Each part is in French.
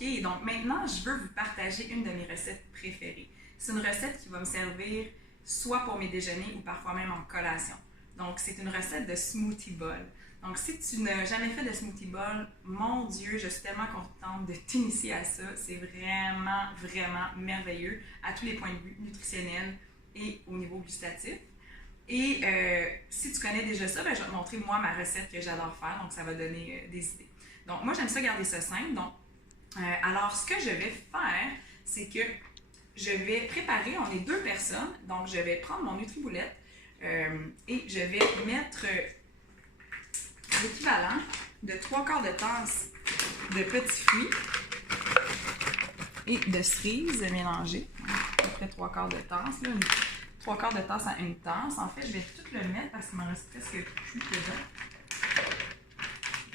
OK, donc maintenant, je veux vous partager une de mes recettes préférées. C'est une recette qui va me servir soit pour mes déjeuners ou parfois même en collation. Donc, c'est une recette de smoothie bowl. Donc, si tu n'as jamais fait de smoothie bowl, mon Dieu, je suis tellement contente de t'initier à ça. C'est vraiment, vraiment merveilleux à tous les points de vue nutritionnels et au niveau gustatif. Et si tu connais déjà ça, ben, je vais te montrer moi ma recette que j'adore faire, donc ça va donner des idées. Donc moi j'aime ça garder ça simple. Donc, alors ce que je vais faire, c'est que je vais préparer, on est 2 personnes, donc je vais prendre mon Nutriboulette et je vais mettre l'équivalent de 3/4 de tasse de petits fruits et de cerises mélangées. À peu près 3/4 de tasse, là, 3/4 de tasse à 1 tasse. En fait, je vais tout le mettre parce qu'il m'en reste presque plus dedans.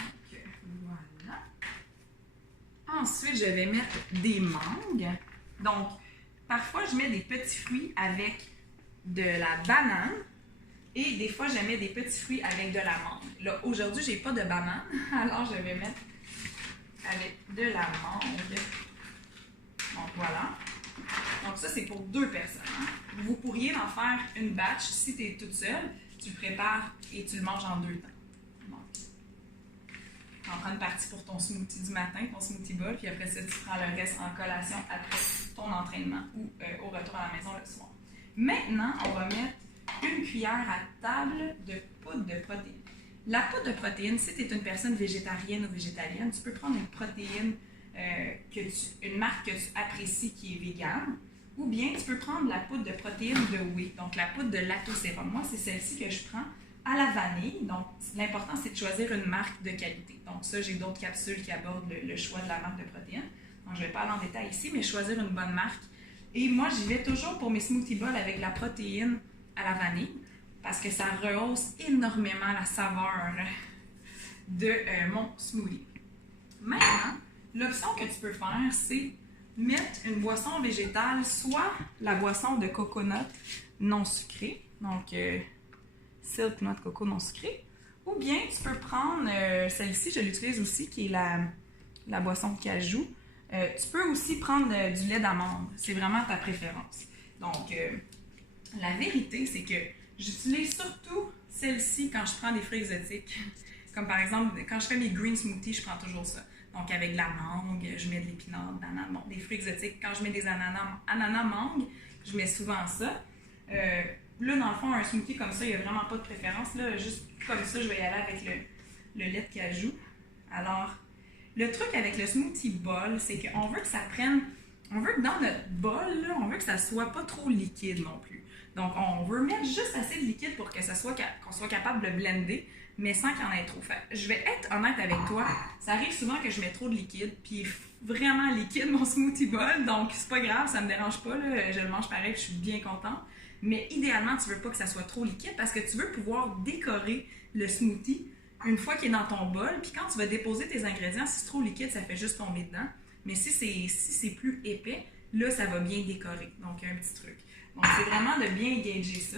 Donc, voilà. Ensuite, je vais mettre des mangues. Donc, parfois, je mets des petits fruits avec de la banane et des fois, je mets des petits fruits avec de la mangue. Là, aujourd'hui, je n'ai pas de banane, alors je vais mettre avec de la mangue. Donc, voilà. Donc ça, c'est pour 2 personnes. Hein? Vous pourriez en faire une batch si tu es toute seule. Tu le prépares et tu le manges en 2 temps. Donc, tu en prends une partie pour ton smoothie du matin, ton smoothie bowl, puis après ça, tu prends le reste en collation après ton entraînement ou au retour à la maison le soir. Maintenant, on va mettre une cuillère à table de poudre de protéines. La poudre de protéines, si tu es une personne végétarienne ou végétalienne, tu peux prendre une protéine une marque que tu apprécies qui est végane, ou bien tu peux prendre la poudre de protéines de whey, donc la poudre de lactosérum. Moi, c'est celle-ci que je prends à la vanille. Donc, l'important, c'est de choisir une marque de qualité. Donc, ça, j'ai d'autres capsules qui abordent le choix de la marque de protéines. Donc, je ne vais pas aller en détail ici, mais choisir une bonne marque. Et moi, j'y vais toujours pour mes smoothie bowls avec la protéine à la vanille, parce que ça rehausse énormément la saveur de mon smoothie. Maintenant, l'option que tu peux faire, c'est mettre une boisson végétale, soit la boisson de coconut non sucrée, donc Silk noix de coco non sucrée, ou bien tu peux prendre celle-ci, je l'utilise aussi, qui est la boisson de cajou. Tu peux aussi prendre du lait d'amande, c'est vraiment ta préférence. Donc, la vérité, c'est que j'utilise surtout celle-ci quand je prends des fruits exotiques. Comme par exemple, quand je fais mes green smoothies, je prends toujours ça. Donc, avec de la mangue, je mets de l'épinarde, d'ananas, bon, des fruits exotiques. Quand je mets des ananas mangue, je mets souvent ça. Là, dans le fond, un smoothie comme ça, il n'y a vraiment pas de préférence. Là, juste comme ça, je vais y aller avec le lait de cajou. Alors, le truc avec le smoothie bowl, c'est qu'on veut que ça prenne... On veut que dans notre bol, là, on veut que ça soit pas trop liquide non plus. Donc, on veut mettre juste assez de liquide pour que qu'on soit capable de le blender, mais sans qu'il y en ait trop. Fait, je vais être honnête avec toi, ça arrive souvent que je mets trop de liquide, puis vraiment liquide mon smoothie bowl, donc c'est pas grave, ça me dérange pas, là, je le mange pareil, je suis bien contente. Mais idéalement, tu veux pas que ça soit trop liquide parce que tu veux pouvoir décorer le smoothie une fois qu'il est dans ton bol, puis quand tu vas déposer tes ingrédients, si c'est trop liquide, ça fait juste tomber dedans. Mais si c'est plus épais, là, ça va bien décorer. Donc, un petit truc. Donc, c'est vraiment de bien gager ça.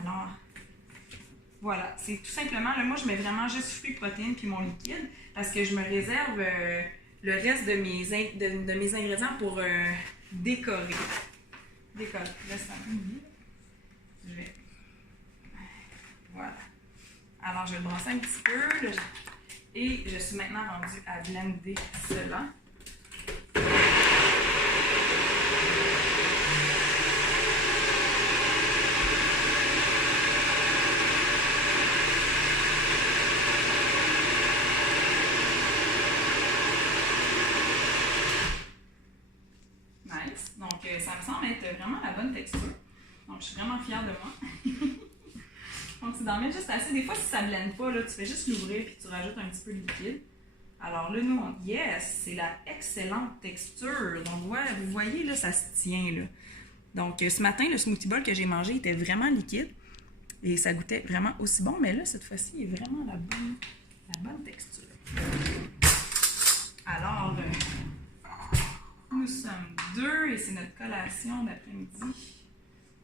Alors, voilà. C'est tout simplement, là, moi, je mets vraiment juste fruits, protéines puis mon liquide parce que je me réserve le reste de mes ingrédients pour décorer. Décorer. Laisse-moi. Je vais... Voilà. Alors, je vais le brasser un petit peu. Là, et je suis maintenant rendue à blender cela. Nice. Donc, ça me semble être vraiment la bonne texture. Donc, je suis vraiment fière de moi. Donc, tu en mets juste assez. Des fois, si ça ne blende pas, là, tu fais juste l'ouvrir et tu rajoutes un petit peu de liquide. Alors là, nous, yes, c'est la excellente texture. Donc, ouais, vous voyez, là, ça se tient, là. Donc, ce matin, le smoothie bowl que j'ai mangé était vraiment liquide. Et ça goûtait vraiment aussi bon. Mais là, cette fois-ci, il est vraiment la bonne texture. Alors, nous sommes 2 et c'est notre collation d'après-midi.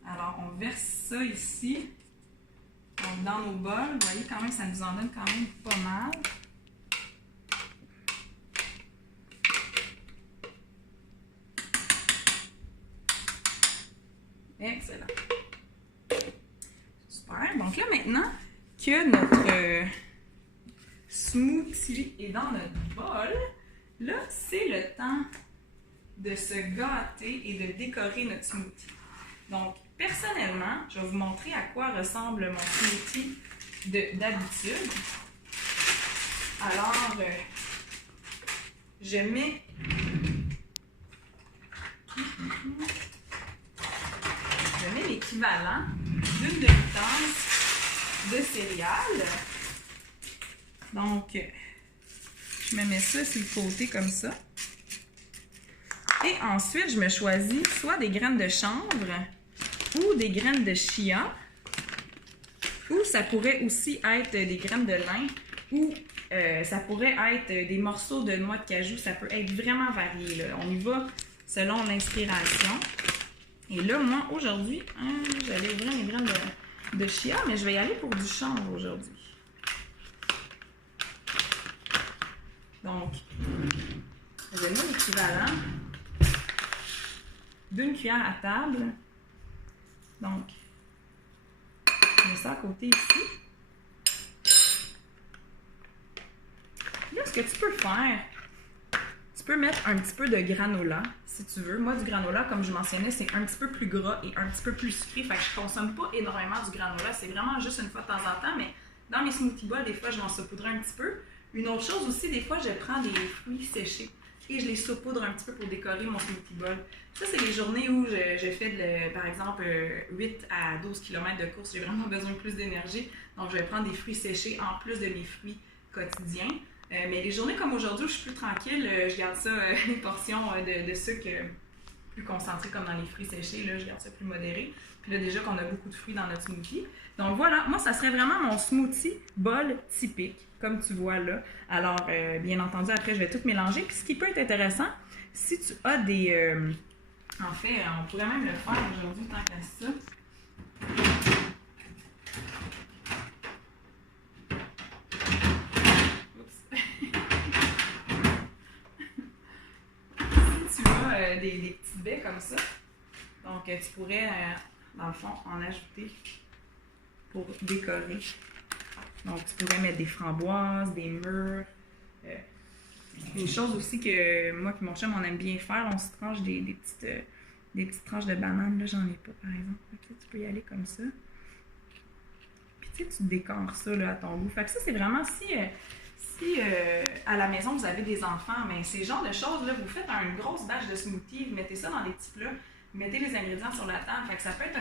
Alors, on verse ça ici. Donc, dans nos bols, vous voyez, quand même, ça nous en donne quand même pas mal. Donc là, maintenant que notre smoothie est dans notre bol, là, c'est le temps de se gâter et de décorer notre smoothie. Donc, personnellement, je vais vous montrer à quoi ressemble mon smoothie d'habitude. Alors, je mets l'équivalent d'une demi-tasse de céréales. Donc, je me mets ça sur le côté comme ça. Et ensuite, je me choisis soit des graines de chanvre ou des graines de chia. Ou ça pourrait aussi être des graines de lin ou ça pourrait être des morceaux de noix de cajou. Ça peut être vraiment varié, là. On y va selon l'inspiration. Et là, moi, aujourd'hui, j'allais ouvrir mes graines de chia, mais je vais y aller pour du chanvre aujourd'hui. Donc, je mets l'équivalent d'une cuillère à table. Donc, je mets ça à côté ici. Là, ce que tu peux faire, tu peux mettre un petit peu de granola, si tu veux. Moi, du granola, comme je mentionnais, c'est un petit peu plus gras et un petit peu plus sucré. Fait que je consomme pas énormément du granola. C'est vraiment juste une fois de temps en temps, mais dans mes smoothie bowls, des fois, je m'en saupoudre un petit peu. Une autre chose aussi, des fois, je prends des fruits séchés et je les saupoudre un petit peu pour décorer mon smoothie bowl. Ça, c'est les journées où je fais, par exemple, 8 à 12 km de course. J'ai vraiment besoin de plus d'énergie. Donc, je vais prendre des fruits séchés en plus de mes fruits quotidiens. Mais les journées comme aujourd'hui où je suis plus tranquille, je garde ça, les portions de sucre plus concentrées comme dans les fruits séchés, là, je garde ça plus modéré. Puis là, déjà qu'on a beaucoup de fruits dans notre smoothie. Donc voilà, moi, ça serait vraiment mon smoothie bowl typique, comme tu vois là. Alors, bien entendu, après, je vais tout mélanger. Puis ce qui peut être intéressant, si tu as des... en fait, on pourrait même le faire aujourd'hui tant qu'à ça. Des petites baies comme ça. Donc, tu pourrais, dans le fond, en ajouter pour décorer. Donc, tu pourrais mettre des framboises, des mûres. Une chose aussi que moi et mon chum, on aime bien faire, on se tranche des petites tranches de bananes. Là, j'en ai pas, par exemple. Okay, tu peux y aller comme ça. Puis, tu sais, tu décores ça là, à ton goût. Fait que ça, c'est vraiment si à la maison vous avez des enfants, mais ces genres de choses-là, vous faites une grosse bâche de smoothie, vous mettez ça dans des petits plats, vous mettez les ingrédients sur la table. Fait que ça peut être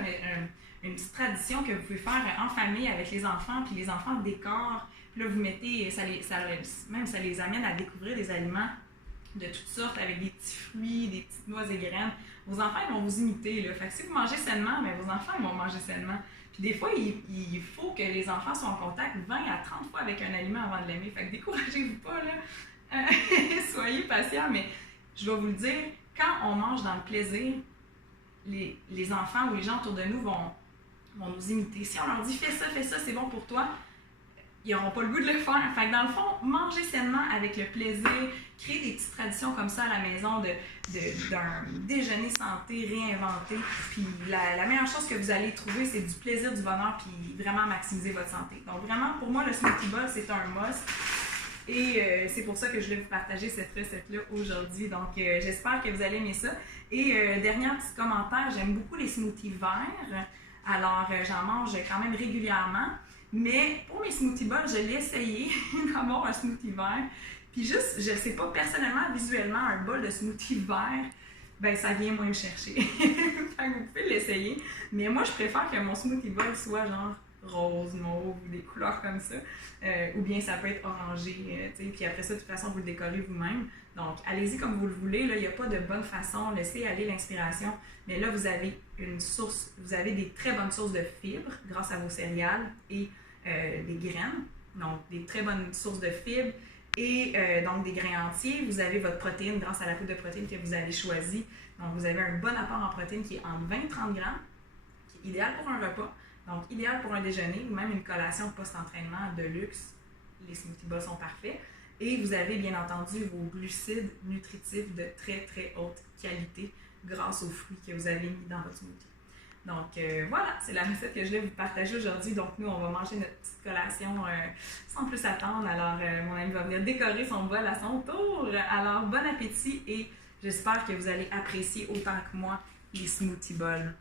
une petite tradition que vous pouvez faire en famille avec les enfants, puis les enfants décorent. Puis là, vous mettez, ça les amène à découvrir des aliments de toutes sortes avec des petits fruits, des petites noix et graines. Vos enfants ils vont vous imiter. Là. Fait que si vous mangez sainement, bien, vos enfants ils vont manger sainement. Puis des fois, il faut que les enfants soient en contact 20 à 30 fois avec un aliment avant de l'aimer. Fait que découragez-vous pas, là. Soyez patients, mais je vais vous le dire, quand on mange dans le plaisir, les enfants ou les gens autour de nous vont nous imiter. Si on leur dit « fais ça, c'est bon pour toi », ils n'auront pas le goût de le faire. Fait que dans le fond, mangez sainement avec le plaisir, créer des petites traditions comme ça à la maison d'un déjeuner santé réinventé. Puis la meilleure chose que vous allez trouver, c'est du plaisir, du bonheur, puis vraiment maximiser votre santé. Donc vraiment, pour moi, le smoothie bowl, c'est un must. Et c'est pour ça que je voulais vous partager cette recette-là aujourd'hui. Donc j'espère que vous allez aimer ça. Et dernier petit commentaire, j'aime beaucoup les smoothies verts. Alors j'en mange quand même régulièrement. Mais pour mes smoothie bowls, je l'ai essayé d'avoir un smoothie vert. Puis juste, je sais pas, personnellement, visuellement, un bol de smoothie vert, ben ça vient moins me chercher. Fait que vous pouvez l'essayer. Mais moi, je préfère que mon smoothie bowl soit genre rose, mauve, ou des couleurs comme ça. Ou bien ça peut être orangé, tu sais. Puis après ça, de toute façon, vous le décorez vous-même. Donc, allez-y comme vous le voulez. Là, il n'y a pas de bonne façon. Laissez aller l'inspiration. Mais là, vous avez des très bonnes sources de fibres grâce à vos céréales et des graines, donc des très bonnes sources de fibres et donc des grains entiers. Vous avez votre protéine grâce à la poudre de protéines que vous avez choisie. Donc, vous avez un bon apport en protéines qui est entre 20 et 30 grammes, qui est idéal pour un repas, donc idéal pour un déjeuner ou même une collation post-entraînement de luxe. Les smoothie bowls sont parfaits. Et vous avez bien entendu vos glucides nutritifs de très très haute qualité grâce aux fruits que vous avez mis dans votre smoothie. Donc voilà, c'est la recette que je vais vous partager aujourd'hui. Donc nous, on va manger notre petite collation sans plus attendre. Alors mon ami va venir décorer son bol à son tour. Alors bon appétit et j'espère que vous allez apprécier autant que moi les smoothie bowls.